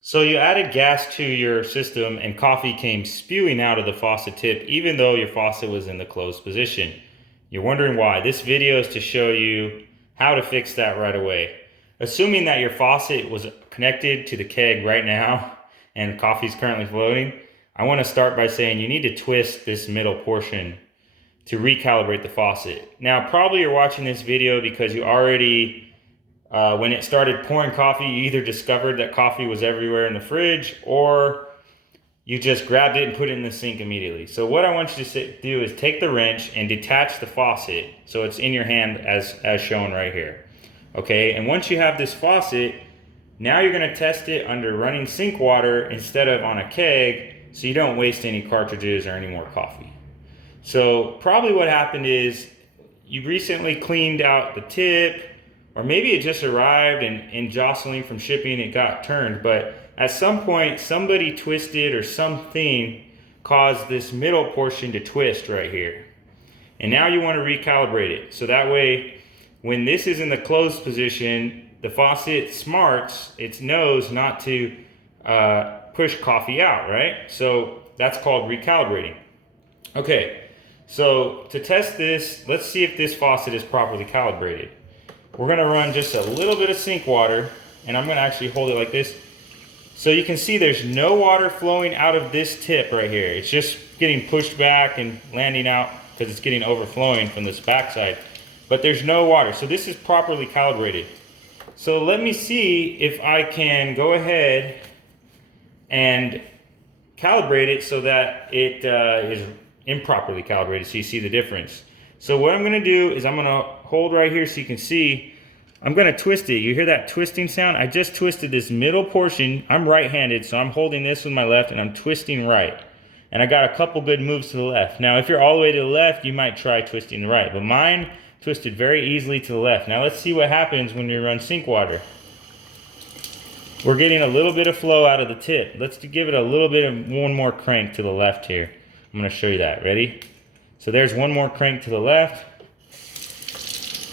So you added gas to your system and coffee came spewing out of the faucet tip even though your faucet was in the closed position. You're wondering why. This video is to show you how to fix that right away. Assuming that your faucet was connected to the keg right now and coffee is currently flowing, I want to start by saying you need to twist this middle portion to recalibrate the faucet. Now probably you're watching this video because you already when it started pouring coffee, you either discovered that coffee was everywhere in the fridge or you just grabbed it and put it in the sink immediately. So what I want you to do is take the wrench and detach the faucet so it's in your hand as shown right here. Okay, and once you have this faucet, now you're going to test it under running sink water instead of on a keg so you don't waste any cartridges or any more coffee. So probably what happened is you recently cleaned out the tip, or maybe it just arrived and in jostling from shipping it got turned, but at some point somebody twisted or something caused this middle portion to twist right here. And now you want to recalibrate it. So that way when this is in the closed position, the faucet smarts, it knows not to push coffee out, right? So that's called recalibrating. Okay, so to test this, let's see if this faucet is properly calibrated. We're going to run just a little bit of sink water, and I'm going to actually hold it like this. So you can see there's no water flowing out of this tip right here. It's just getting pushed back and landing out because it's getting overflowing from this backside. But there's no water, so this is properly calibrated. So let me see if I can go ahead and calibrate it so that it is improperly calibrated, so you see the difference. So what I'm going to do is I'm going to hold right here so you can see. I'm going to twist it. You hear that twisting sound? I just twisted this middle portion. I'm right-handed, so I'm holding this with my left and I'm twisting right. And I got a couple good moves to the left. Now, if you're all the way to the left, you might try twisting the right. But mine twisted very easily to the left. Now, let's see what happens when you run sink water. We're getting a little bit of flow out of the tip. Let's give it a little bit of one more crank to the left here. I'm going to show you that. Ready? So there's one more crank to the left.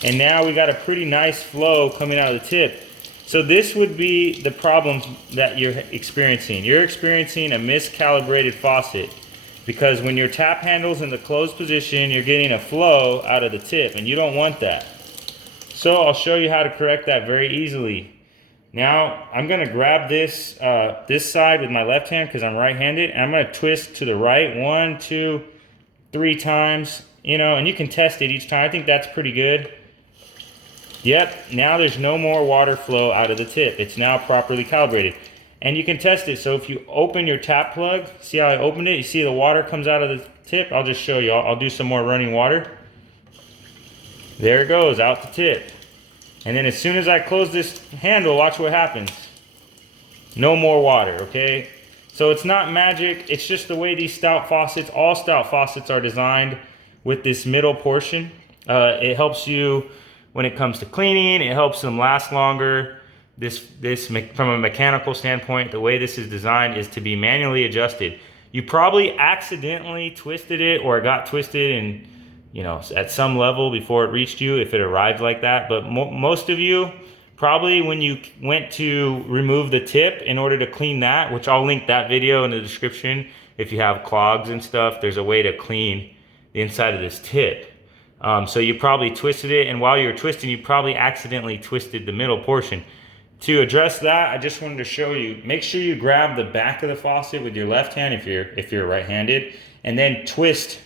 And now we got a pretty nice flow coming out of the tip. So this would be the problem that you're experiencing. You're experiencing a miscalibrated faucet because when your tap handle's in the closed position, you're getting a flow out of the tip and you don't want that. So I'll show you how to correct that very easily. Now I'm going to grab this this side with my left hand because I'm right-handed, and I'm going to twist to the right 1, 2, 3 times, and you can test it each time. I think that's pretty good. Yep, now there's no more water flow out of the tip. It's now properly calibrated. And you can test it. So if you open your tap plug, see how I opened it? You see the water comes out of the tip? I'll just show you. I'll do some more running water. There it goes, out the tip. And then as soon as I close this handle, watch what happens. No more water, okay? So it's not magic. It's just the way these stout faucets, all stout faucets are designed with this middle portion. It helps you when it comes to cleaning. It helps them last longer. This from a mechanical standpoint, the way this is designed is to be manually adjusted. You probably accidentally twisted it, or it got twisted and at some level before it reached you if it arrived like that. But most of you, probably when you went to remove the tip in order to clean that, which I'll link that video in the description. If you have clogs and stuff, there's a way to clean the inside of this tip. So you probably twisted it, and while you were twisting, you probably accidentally twisted the middle portion. To address that, I just wanted to show you, make sure you grab the back of the faucet with your left hand if you're right-handed, and then twist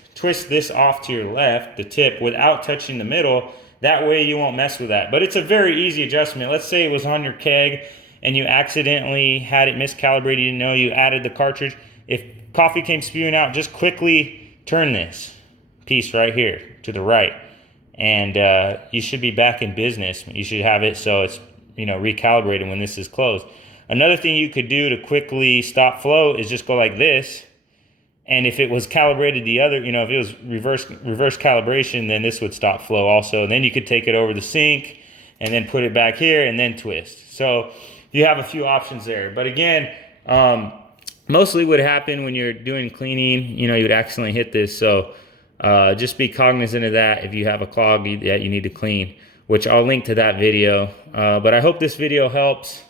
this off to your left, the tip, without touching the middle. That way you won't mess with that. But it's a very easy adjustment. Let's say it was on your keg and you accidentally had it miscalibrated. You didn't know, you added the cartridge. If coffee came spewing out, just quickly turn this piece right here to the right, and you should be back in business. You should have it so it's recalibrated when this is closed. Another thing you could do to quickly stop flow is just go like this. And if it was calibrated the other, if it was reverse calibration, then this would stop flow also. And then you could take it over the sink and then put it back here and then twist. So you have a few options there. But again, mostly what happened when you're doing cleaning, you would accidentally hit this. So just be cognizant of that if you have a clog that you need to clean, which I'll link to that video. But I hope this video helps.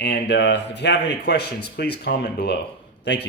And if you have any questions, please comment below.